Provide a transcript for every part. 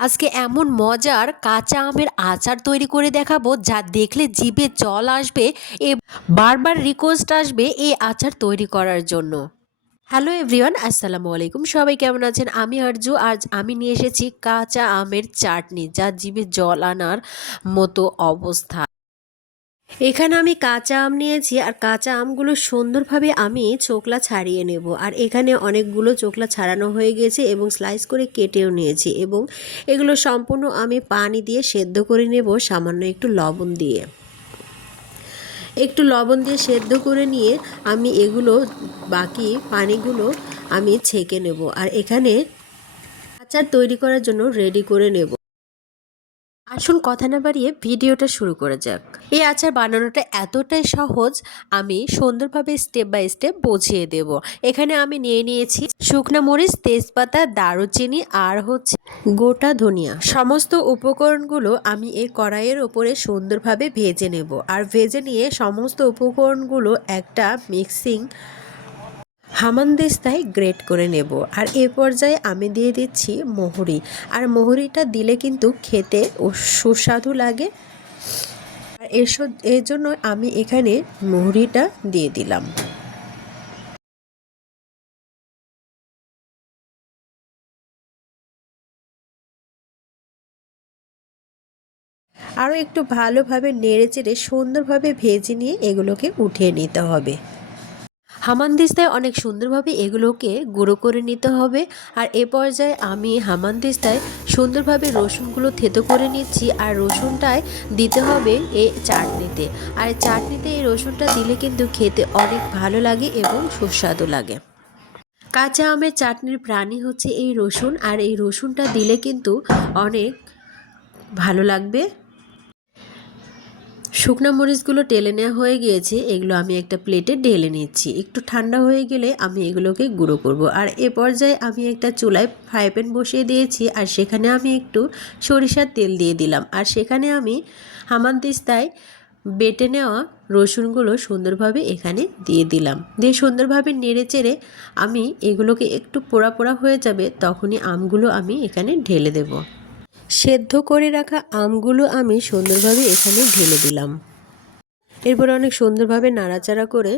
আজকে এমন মজার কাঁচা আমের আচার তৈরি করে দেখাবো যা দেখলে জিভে জল আসবে এ বারবার রিকোয়েস্ট আসবে এই আচার তৈরি করার জন্য। হ্যালো এভরিওয়ান, আসসালামু আলাইকুম। সবাই কেমন আছেন? আমি আরজু। আজ আমি নিয়ে এসেছি কাঁচা আমের চাটনি যা জিভে জল আনার মতো অবস্থা। এখানে আমি কাঁচা আম নিয়েছি আর কাঁচা আমগুলো সুন্দরভাবে আমি চোকলা ছাড়িয়ে নেব। আর এখানে অনেকগুলো চোকলা ছাড়ানো হয়ে গেছে এবং স্লাইস করে কেটেও নিয়েছি এবং এগুলো সম্পূর্ণ আমি পানি দিয়ে সেদ্ধ করে নেব সামান্য একটু লবণ দিয়ে। একটু লবণ দিয়ে সেদ্ধ করে নিয়ে আমি এগুলো বাকি পানিগুলো আমি ছেঁকে নেব আর এখানে আচার তৈরি করার জন্য রেডি করে নেব। আসুন কথা না বাড়িয়ে ভিডিওটা শুরু করা যাক। এই আচার বানানোটা এতটাই সহজ, আমি সুন্দরভাবে স্টেপ বাই স্টেপ বুঝিয়ে দেব। এখানে আমি নিয়ে নিয়েছি শুকনা মরিচ, তেজপাতা, দারুচিনি আর গোটা ধনিয়া। সমস্ত উপকরণগুলো আমি এই কড়াইয়ের ওপরে সুন্দরভাবে ভেজে নেব আর ভেজে নিয়ে সমস্ত উপকরণগুলো একটা মিক্সিং হামানদিস্তায় গ্রেট করে নেব। আর এ পর্যায়ে আমি দিয়ে দিচ্ছি মহুরি। আর মহুরিটা দিলে কিন্তু খেতে সুস্বাদু লাগে। আর এর জন্য আমি এখানে মহুরিটা দিয়ে দিলাম। আরও একটু ভালোভাবে নেড়েচেড়ে সুন্দরভাবে ভেজে নিয়ে এগুলোকে উঠিয়ে নিতে হবে। হামানদিস্তায় অনেক সুন্দরভাবে এগুলোকে গুঁড়ো করে নিতে হবে। আর এ পর্যায়ে আমি হামানদিস্তায় সুন্দরভাবে রসুনগুলো থেতো করে নিচ্ছি আর রসুনটায় দিতে হবে এই চাটনিতে। আর চাটনিতে এই রসুনটা দিলে কিন্তু খেতে অনেক ভালো লাগে এবং সুস্বাদু লাগে। কাঁচা আমের চাটনির প্রাণই হচ্ছে এই রসুন, আর এই রসুনটা দিলে কিন্তু অনেক ভালো লাগবে। শুকনো মরিচগুলো টেলে নেওয়া হয়ে গিয়েছে, এগুলো আমি একটা প্লেটে ঢেলে নিচ্ছি। একটু ঠান্ডা হয়ে গেলে আমি এগুলোকে গুঁড়ো করব। আর এ পর্যায়ে আমি একটা চুলায় ফ্রাই প্যান বসিয়ে দিয়েছি আর সেখানে আমি একটু সরিষার তেল দিয়ে দিলাম। আর সেখানে আমি হামানদিস্তায় বেটে নেওয়া রসুনগুলো সুন্দরভাবে এখানে দিয়ে দিলাম। দিয়ে সুন্দরভাবে নেড়ে চেড়ে আমি এগুলোকে একটু পোড়া পোড়া হয়ে যাবে তখনই আমগুলো আমি এখানে ঢেলে দেব। সেদ্ধ করে রাখা আমগুলো আমি সুন্দরভাবে এখানে ঢেলে দিলাম। এরপর অনেক সুন্দরভাবে নাড়াচাড়া করে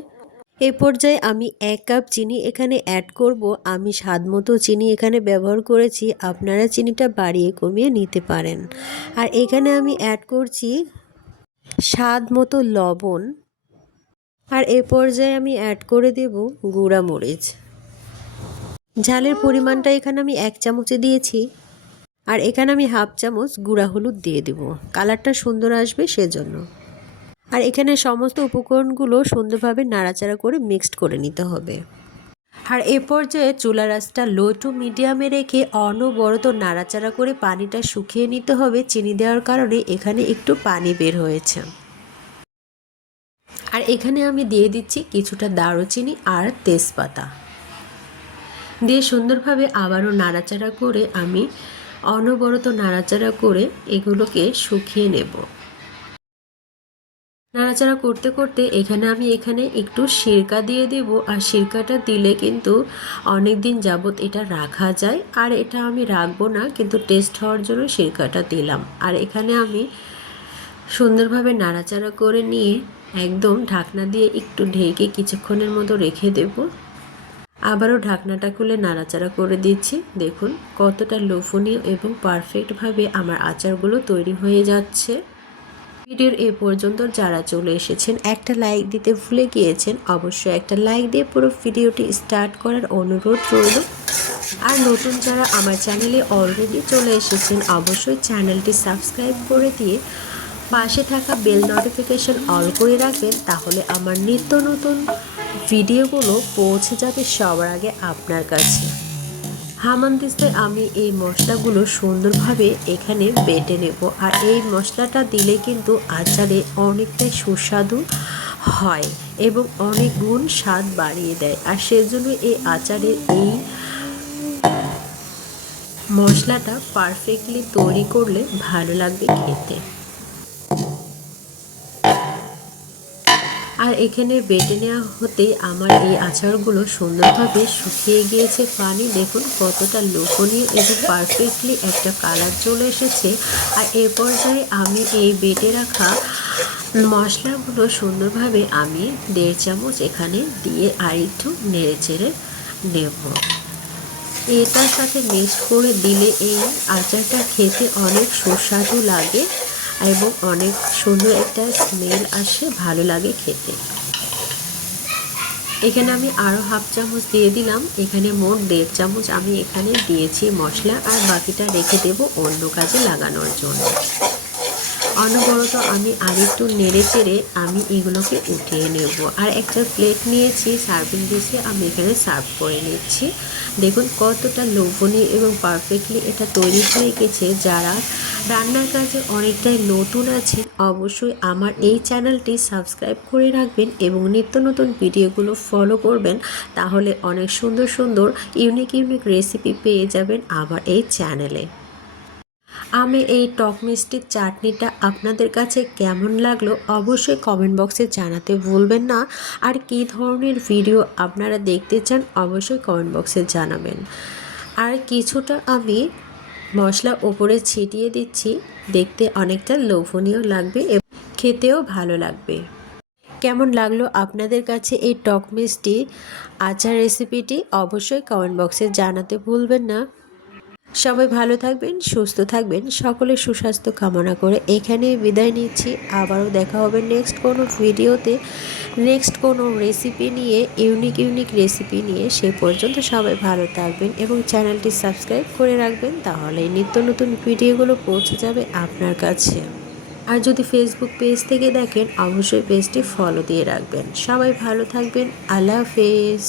এই পর্যায়ে আমি 1 কাপ চিনি এখানে অ্যাড করব। আমি স্বাদ মতো চিনি এখানে ব্যবহার করেছি, আপনারা চিনিটা বাড়িয়ে কমিয়ে নিতে পারেন। আর এখানে আমি অ্যাড করছি স্বাদ মতো লবণ। আর এ পর্যায়ে আমি অ্যাড করে দেব গুঁড়া মরিচ। ঝালের পরিমাণটা এখানে আমি 1 চামচে দিয়েছি। আর এখানে আমি হাফ চামচ গুঁড়া হলুদ দিয়ে দেব, কালারটা সুন্দর আসবে সেজন্য। আর এখানে সমস্ত উপকরণগুলো সুন্দরভাবে নাড়াচাড়া করে মিক্সড করে নিতে হবে। আর এ পর্যায়ে চুলার আঁচটা লো টু মিডিয়ামে রেখে অনবরত নাড়াচাড়া করে পানিটা শুকিয়ে নিতে হবে। চিনি দেওয়ার কারণে এখানে একটু পানি বের হয়েছে। আর এখানে আমি দিয়ে দিচ্ছি কিছুটা দারুচিনি আর তেজপাতা দিয়ে সুন্দরভাবে আবারও নাড়াচাড়া করে আমি অনবরত নাড়াচাড়া করে এগুলোকে শুকিয়ে নেব। নাড়াচাড়া করতে করতে এখানে আমি একটু সিরকা দিয়ে দেব। আর সিরকাটা দিলে কিন্তু অনেক দিন যাবত এটা রাখা যায়। আর এটা আমি রাখবো না, কিন্তু টেস্ট হওয়ার জন্য সিরকাটা দিলাম। আর এখানে আমি সুন্দরভাবে নাড়াচাড়া করে নিয়ে একদম ঢাকনা দিয়ে একটু ঢেকে কিছুক্ষণের মতো রেখে দেব। আবারও ঢাকনাটা খুলে নাড়াচাড়া করে দিচ্ছি। দেখুন কতটা লোভনীয় এবং পারফেক্টভাবে আমার আচারগুলো তৈরি হয়ে যাচ্ছে। ভিডিওর এ পর্যন্ত যারা চলে এসেছেন, একটা লাইক দিতে ভুলে গিয়েছেন, অবশ্যই একটা লাইক দিয়ে পুরো ভিডিওটি স্টার্ট করার অনুরোধ রইল। আর নতুন যারা আমার চ্যানেলে অলরেডি চলে এসেছেন, অবশ্যই চ্যানেলটি সাবস্ক্রাইব করে দিয়ে পাশে থাকা বেল নোটিফিকেশন অল করে রাখবেন, তাহলে আমার নিত্য নতুন ভিডিওগুলো পৌঁছে যাবে সবার আগে আপনার কাছে। হামানদিস্তায় আমি এই মশলাগুলো সুন্দরভাবে এখানে বেটে নেব। আর এই মশলাটা দিলে কিন্তু আচারে অনেকটাই সুস্বাদু হয় এবং অনেক গুণ স্বাদ বাড়িয়ে দেয়। আর সেজন্য এই আচারের এই মশলাটা পারফেক্টলি তৈরি করলে ভালো লাগবে খেতে। আর এখানে বেটে নেওয়া হতেই আমার এই আচারগুলো সুন্দরভাবে শুকিয়ে গিয়েছে। পানি দেখুন কতটা লোভনীয় এবং পারফেক্টলি একটা কালার চলে এসেছে। আর এ পর্যায়ে আমি এই বেটে রাখা মশলাগুলো সুন্দরভাবে আমি 1.5 চামচ এখানে দিয়ে আর একটু নেড়ে চেড়ে নেব। এটার সাথে মিক্স করে দিলে এই আচারটা খেতে অনেক সুস্বাদু লাগে এবং অনেক সুন্দর একটা স্মেল আসে, ভালো লাগে খেতে। এখানে আমি আরও 1/2 চামচ দিয়ে দিলাম। এখানে মোট 1.5 চামচ আমি এখানে দিয়েছি মশলা, আর বাকিটা রেখে দেব অন্য কাজে লাগানোর জন্য। অনবরত আমি আরেকটু নেড়ে চেড়ে আমি এগুলোকে উঠিয়ে নেব। আর একটা প্লেট নিয়েছি, সার্ভিং ডিশে আমি এখানে সার্ভ করে নিচ্ছি। দেখুন কতটা লোভনীয় এবং পারফেক্টলি এটা তৈরি হয়ে গেছে। যারা রান্নার কাজে অনেকটাই নতুন আছেন অবশ্যই আমার এই চ্যানেলটি সাবস্ক্রাইব করে রাখবেন এবং নিত্য নতুন ভিডিওগুলো ফলো করবেন, তাহলে অনেক সুন্দর সুন্দর ইউনিক রেসিপি পেয়ে যাবেন আমার এই চ্যানেলে। আমি এই টক মিষ্টির চাটনিটা আপনাদের কাছে কেমন লাগলো অবশ্যই কমেন্ট বক্সে জানাতে ভুলবেন না। আর কী ধরনের ভিডিও আপনারা দেখতে চান অবশ্যই কমেন্ট বক্সে জানাবেন। আর কিছুটা আমি মশলা ওপরে ছিটিয়ে দিচ্ছি, দেখতে অনেকটা লোভনীয় লাগবে এবং খেতেও ভালো লাগবে। কেমন লাগলো আপনাদের কাছে এই টক মিষ্টি আচার রেসিপিটি অবশ্যই কমেন্ট বক্সে জানাতে ভুলবেন না। সবাই ভালো থাকবেন, সুস্থ থাকবেন, সকলের সুস্বাস্থ্য কামনা করে এখানে বিদায় নিচ্ছি। আবারও দেখা হবে নেক্সট কোনো ভিডিওতে, নেক্সট কোনো রেসিপি নিয়ে, ইউনিক রেসিপি নিয়ে। সে পর্যন্ত সবাই ভালো থাকবেন এবং চ্যানেলটি সাবস্ক্রাইব করে রাখবেন, তাহলে নিত্য নতুন ভিডিওগুলো পৌঁছে যাবে আপনার কাছে। আর যদি ফেসবুক পেজ থেকে দেখেন অবশ্যই পেজটি ফলো দিয়ে রাখবেন। সবাই ভালো থাকবেন, আল্লাহ হাফেজ।